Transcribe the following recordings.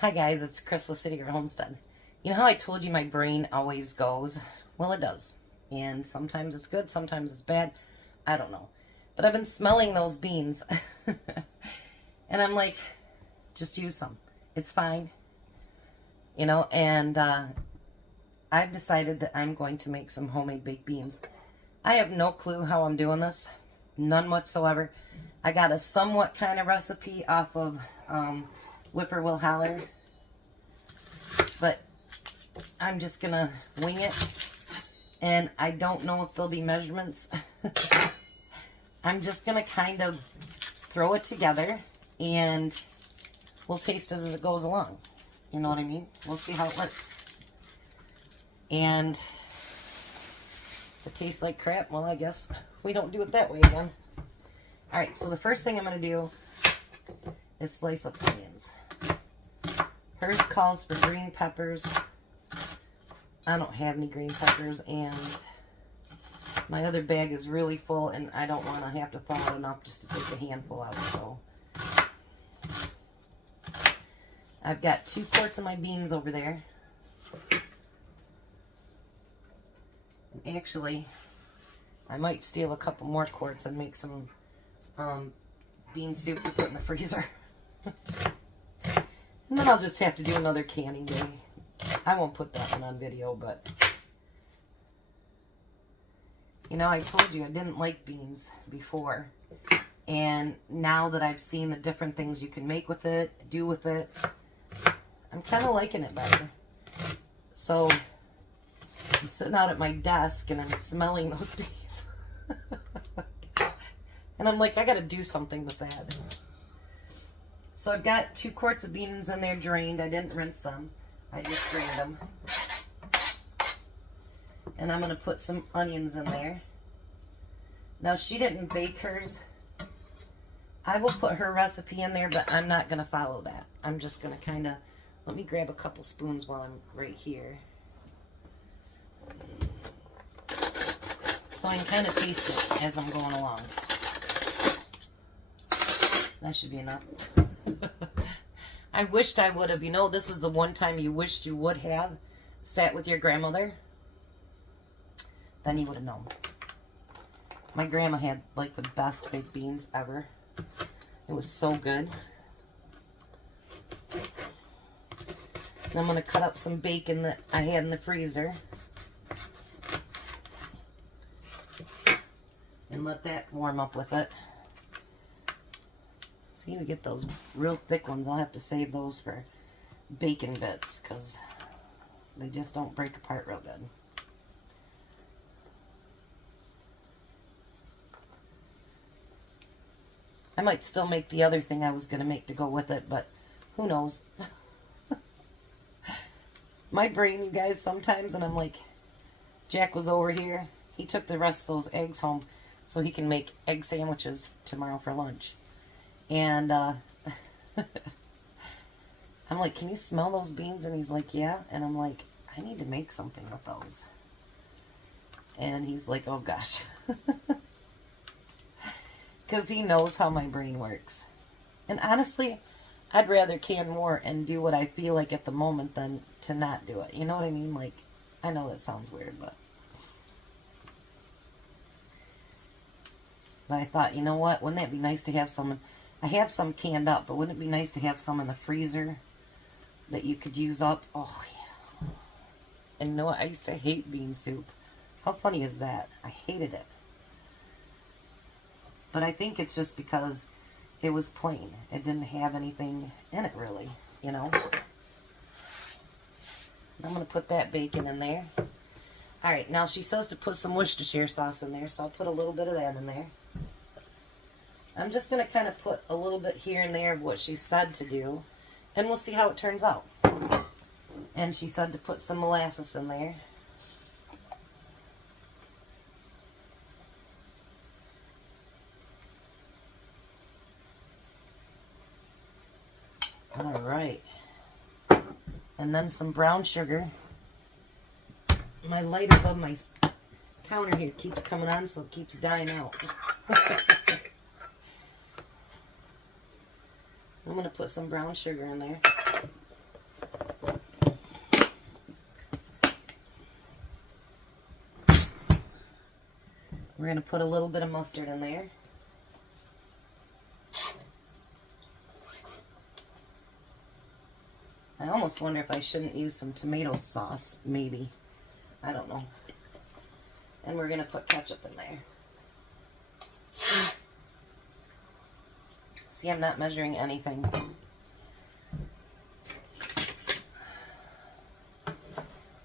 Hi guys, it's Chris with City Girl Homestead. You know how I told you my brain always goes? Well, it does. And sometimes it's good, sometimes it's bad. I don't know. But I've been smelling those beans. And I'm like, just use some. It's fine. You know, and I've decided that I'm going to make some homemade baked beans. I have no clue how I'm doing this. None whatsoever. I got a somewhat kind of recipe off of Whippoorwill Holler, but I'm just gonna wing it, and I don't know if there'll be measurements. I'm just gonna kind of throw it together, and we'll taste it as it goes along. You know what I mean? We'll see how it works. And if it tastes like crap, well, I guess we don't do it that way again. Alright, so the first thing I'm gonna do is slice up onions. Hers calls for green peppers. I don't have any green peppers, and my other bag is really full, and I don't want to have to thaw it enough just to take a handful out. So I've got 2 quarts of my beans over there. And actually, I might steal a couple more quarts and make some bean soup to put in the freezer. And then I'll just have to do another canning day. I won't put that one on video, but you know, I told you I didn't like beans before, and now that I've seen the different things you can make with it, do with it, I'm kind of liking it better. So I'm sitting out at my desk and I'm smelling those beans. And I'm like, I gotta do something with that. So I've got 2 quarts of beans in there drained. I didn't rinse them. I just drained them. And I'm going to put some onions in there. Now, she didn't bake hers. I will put her recipe in there, but I'm not going to follow that. I'm just going to kind of, let me grab a couple spoons while I'm right here, so I can kind of taste it as I'm going along. That should be enough. I wished I would have. You know, this is the one time you wished you would have sat with your grandmother. Then you would have known. My grandma had like the best baked beans ever. It was so good. And I'm going to cut up some bacon that I had in the freezer. And let that warm up with it. See, we get those real thick ones. I'll have to save those for bacon bits because they just don't break apart real good. I might still make the other thing I was going to make to go with it, but who knows? My brain, you guys, sometimes, and I'm like, Jack was over here. He took the rest of those eggs home so he can make egg sandwiches tomorrow for lunch. And I'm like, can you smell those beans? And he's like, yeah. And I'm like, I need to make something with those. And he's like, oh gosh. Because he knows how my brain works. And honestly, I'd rather can more and do what I feel like at the moment than to not do it. You know what I mean? Like, I know that sounds weird, but I thought, you know what? Wouldn't that be nice to have some? I have some canned up, but wouldn't it be nice to have some in the freezer that you could use up? Oh, yeah. And you know what? I used to hate bean soup. How funny is that? I hated it. But I think it's just because it was plain. It didn't have anything in it, really, you know? I'm going to put that bacon in there. All right, now she says to put some Worcestershire sauce in there, so I'll put a little bit of that in there. I'm just going to kind of put a little bit here and there of what she said to do, and we'll see how it turns out. And she said to put some molasses in there. All right. And then some brown sugar. My light above my counter here keeps coming on, so it keeps dying out. I'm going to put some brown sugar in there. We're going to put a little bit of mustard in there. I almost wonder if I shouldn't use some tomato sauce, maybe. I don't know. And we're going to put ketchup in there. See, I'm not measuring anything.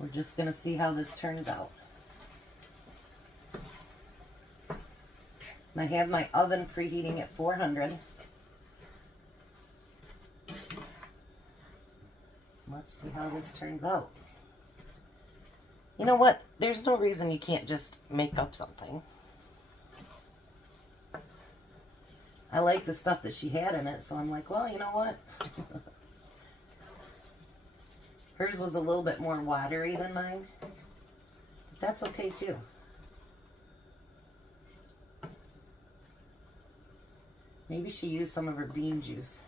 We're just going to see how this turns out. I have my oven preheating at 400. Let's see how this turns out. You know what? There's no reason you can't just make up something. I like the stuff that she had in it, so I'm like, well, you know what? Hers was a little bit more watery than mine. But that's okay too. Maybe she used some of her bean juice.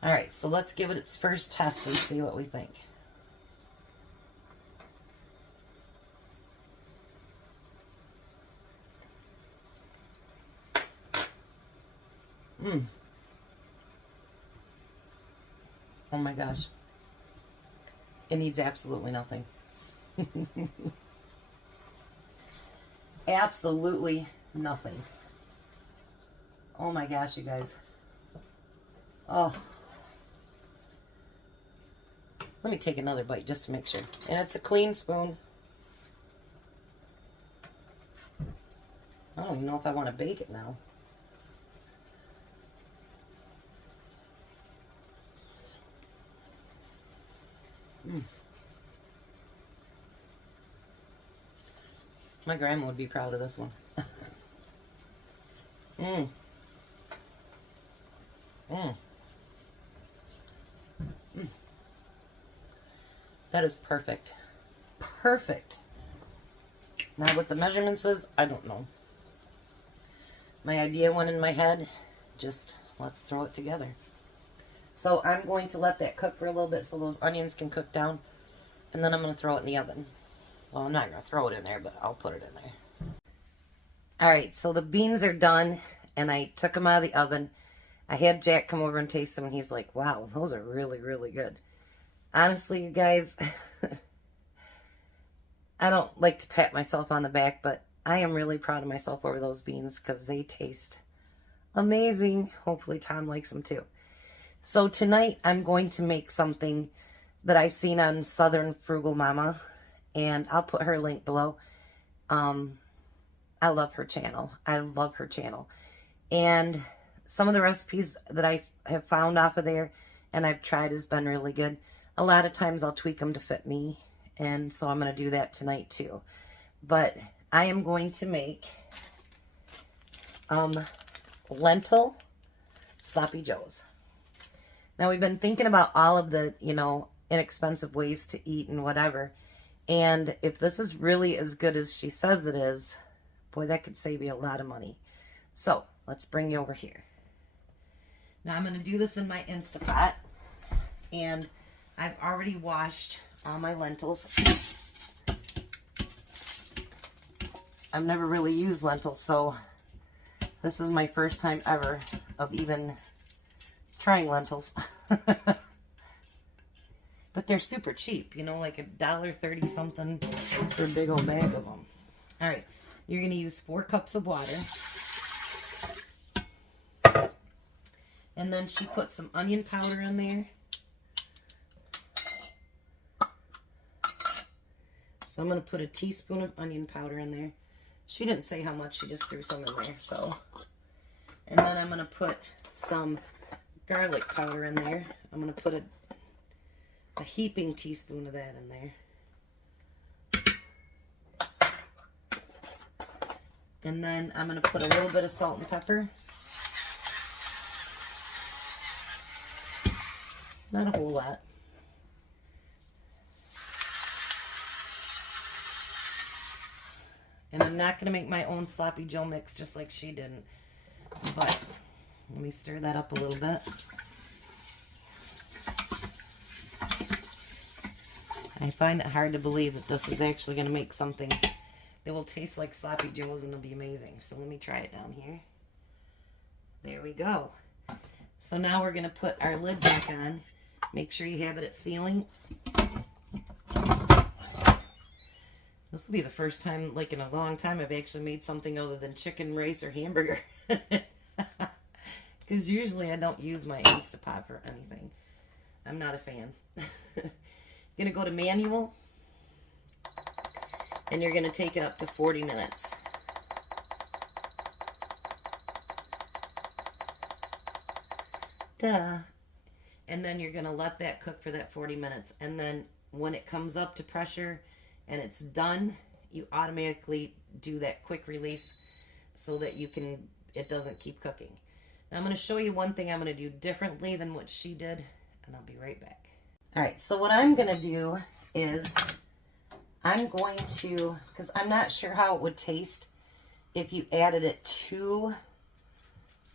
Alright, so let's give it its first test and see what we think. Oh my gosh. It needs absolutely nothing. Absolutely nothing. Oh my gosh, you guys. Oh. Let me take another bite just to make sure. And it's a clean spoon. I don't even know if I want to bake it now. My grandma would be proud of this one. That is perfect. Perfect. Now what the measurements is, I don't know. My idea went in my head. Just let's throw it together. So I'm going to let that cook for a little bit so those onions can cook down. And then I'm going to throw it in the oven. Well, I'm not going to throw it in there, but I'll put it in there. Alright, so the beans are done. And I took them out of the oven. I had Jack come over and taste them. And he's like, wow, those are really, really good. Honestly, you guys, I don't like to pat myself on the back, but I am really proud of myself over those beans because they taste amazing. Hopefully Tom likes them too. So tonight I'm going to make something that I seen on Southern Frugal Mama, and I'll put her link below. I love her channel. I love her channel. And some of the recipes that I have found off of there and I've tried has been really good. A lot of times I'll tweak them to fit me, and so I'm going to do that tonight too. But I am going to make lentil sloppy joes. Now we've been thinking about all of the, inexpensive ways to eat and whatever. And if this is really as good as she says it is, boy, that could save you a lot of money. So let's bring you over here. Now I'm going to do this in my Instapot, and I've already washed all my lentils. I've never really used lentils, so this is my first time ever of even trying lentils. But they're super cheap, like $1.30 something for a big old bag of them. Alright, you're going to use 4 cups of water. And then she put some onion powder in there. So I'm going to put a teaspoon of onion powder in there. She didn't say how much, she just threw some in there. So, and then I'm going to put some garlic powder in there. I'm going to put a heaping teaspoon of that in there. And then I'm going to put a little bit of salt and pepper. Not a whole lot. And I'm not going to make my own sloppy joe mix just like she didn't. But let me stir that up a little bit. I find it hard to believe that this is actually going to make something that will taste like sloppy joes and it'll be amazing. So let me try it down here. There we go. So now we're going to put our lid back on. Make sure you have it at sealing. This will be the first time, like in a long time, I've actually made something other than chicken, rice, or hamburger. Because usually I don't use my Instapot for anything. I'm not a fan. You're going to go to manual. And you're going to take it up to 40 minutes. Duh. And then you're going to let that cook for that 40 minutes. And then when it comes up to pressure and it's done, you automatically do that quick release so that it doesn't keep cooking. Now I'm going to show you one thing I'm going to do differently than what she did, and I'll be right back. All right, so what I'm going to do is I'm going to, because I'm not sure how it would taste if you added it to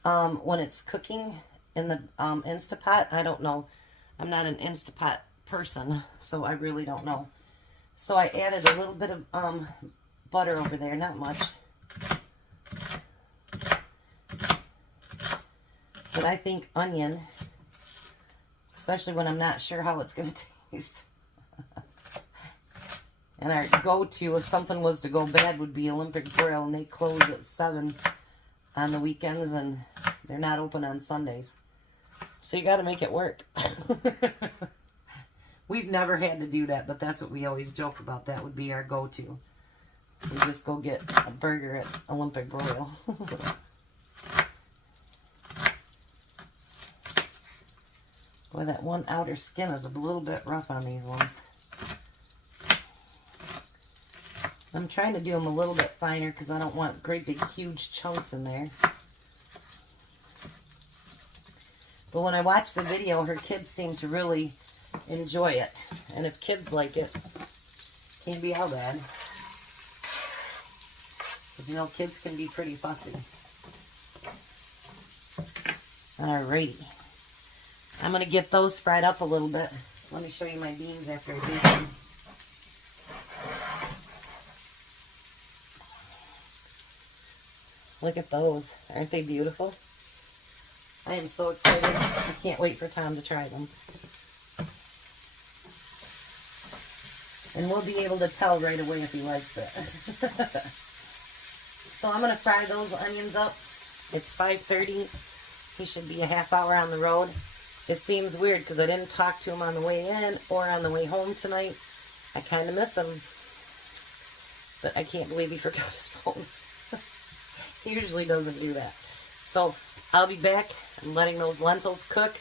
when it's cooking in the Instapot. I don't know. I'm not an Instapot person, so I really don't know. So I added a little bit of butter over there, not much. But I think onion, especially when I'm not sure how it's going to taste. And our go-to, if something was to go bad, would be Olympic Grill, and they close at 7 on the weekends, and they're not open on Sundays. So you got to make it work. We've never had to do that, but that's what we always joke about. That would be our go-to. We just go get a burger at Olympic Grill. Boy, that one outer skin is a little bit rough on these ones. I'm trying to do them a little bit finer because I don't want great big huge chunks in there. But when I watch the video, her kids seem to really enjoy it. And if kids like it, can't be all bad. But you know, kids can be pretty fussy. Alrighty. I'm going to get those fried up a little bit. Let me show you my beans after I do them. Look at those. Aren't they beautiful? I am so excited. I can't wait for Tom to try them. And we'll be able to tell right away if he likes it. So I'm going to fry those onions up. It's 5:30. He should be a half hour on the road. It seems weird because I didn't talk to him on the way in or on the way home tonight. I kind of miss him. But I can't believe he forgot his phone. He usually doesn't do that. So I'll be back. I'm letting those lentils cook.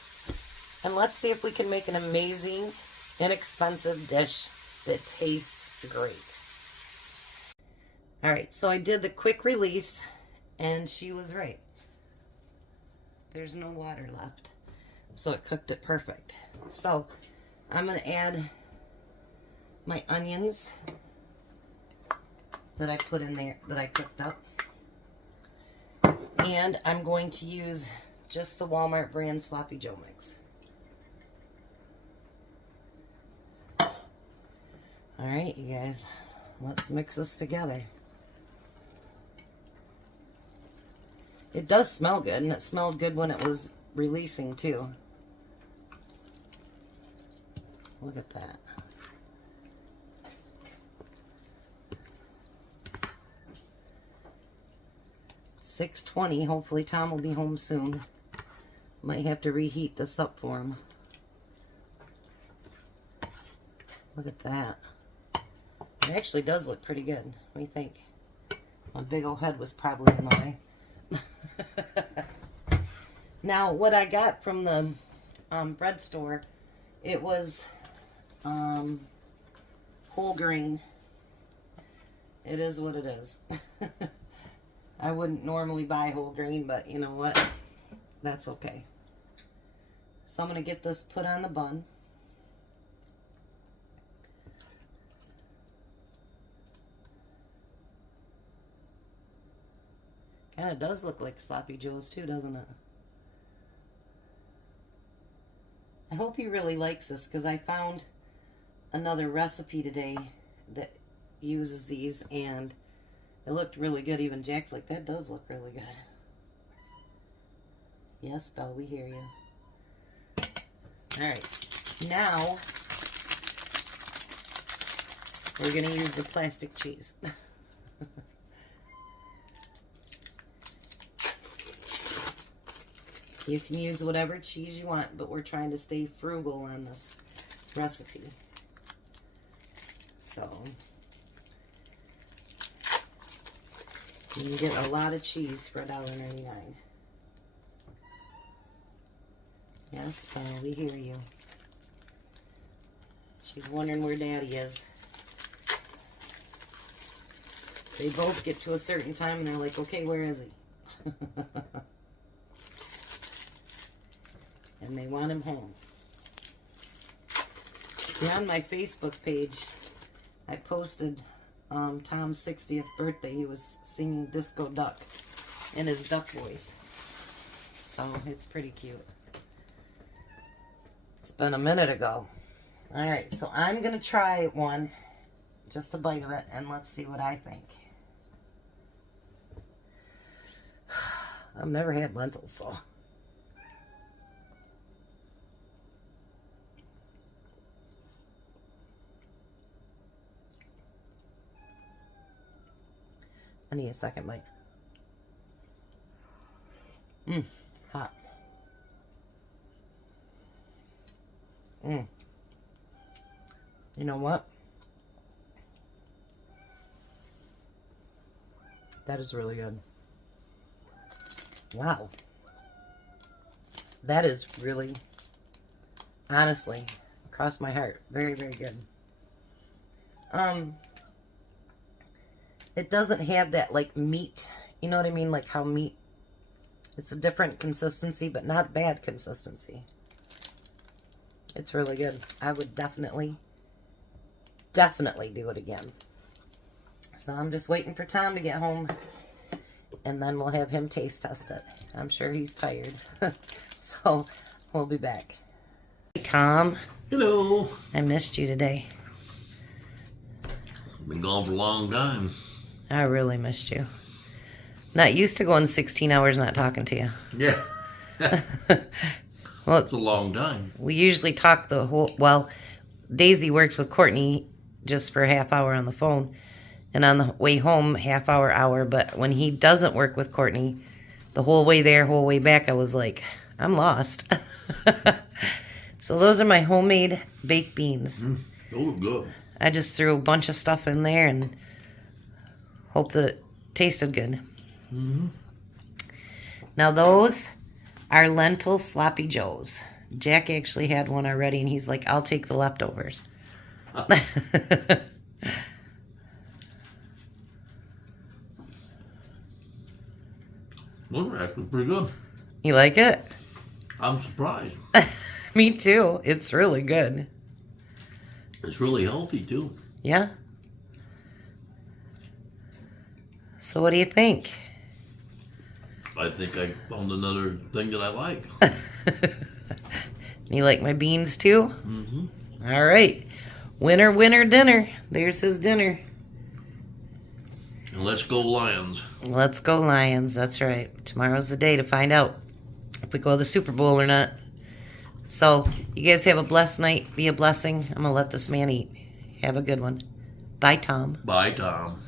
And let's see if we can make an amazing, inexpensive dish that tastes great. Alright, so I did the quick release, and she was right. There's no water left. So it cooked it perfect. So I'm going to add my onions that I put in there, that I cooked up. And I'm going to use just the Walmart brand Sloppy Joe mix. Alright, you guys, let's mix this together. It does smell good, and it smelled good when it was releasing too. Look at that. It's 6:20. Hopefully Tom will be home soon. Might have to reheat this up for him. Look at that. It actually does look pretty good. What do you think? My big old head was probably in the way. Now, what I got from the bread store, it was whole grain. It is what it is. I wouldn't normally buy whole grain, but you know what? That's okay. So I'm going to get this put on the bun. Kind of does look like Sloppy Joe's too, doesn't it? I hope he really likes this because I found another recipe today that uses these and it looked really good. Even Jack's like, that does look really good. Yes, Belle, we hear you. Alright, now we're going to use the plastic cheese. You can use whatever cheese you want, but we're trying to stay frugal on this recipe. So, you can get a lot of cheese for $1.99. Yes, Belle, we hear you. She's wondering where Daddy is. They both get to a certain time and they're like, okay, where is he? And they want him home. Yeah, on my Facebook page, I posted Tom's 60th birthday. He was singing Disco Duck in his duck voice. So it's pretty cute. It's been a minute ago. Alright, so I'm going to try one, just a bite of it, and let's see what I think. I've never had lentils, so... I need a second bite. Hot. You know what? That is really good. Wow. That is really, honestly, across my heart, very, very good. It doesn't have that, like, meat, you know what I mean? Like how meat, it's a different consistency, but not bad consistency. It's really good. I would definitely do it again. So I'm just waiting for Tom to get home, and then we'll have him taste test it. I'm sure he's tired. So we'll be back. Hey, Tom. Hello. I missed you today. Been gone for a long time. I really missed you. Not used to going 16 hours not talking to you. Yeah. Well, it's a long time. We usually talk the whole, well, Daisy works with Courtney just for a half hour on the phone. And on the way home, half hour. But when he doesn't work with Courtney, the whole way there, whole way back, I was like, I'm lost. So those are my homemade baked beans. Those are good. I just threw a bunch of stuff in there and hope that it tasted good. Now those are lentil sloppy joes. Jack actually had one already and he's like, I'll take the leftovers. Those are actually pretty good. You like it? I'm surprised. Me too. It's really good. It's really healthy too. Yeah. So what do you think? I think I found another thing that I like. You like my beans too? All right. Winner, winner, dinner. There's his dinner. And let's go Lions. Let's go Lions. That's right. Tomorrow's the day to find out if we go to the Super Bowl or not. So, you guys have a blessed night. Be a blessing. I'm going to let this man eat. Have a good one. Bye, Tom. Bye, Tom.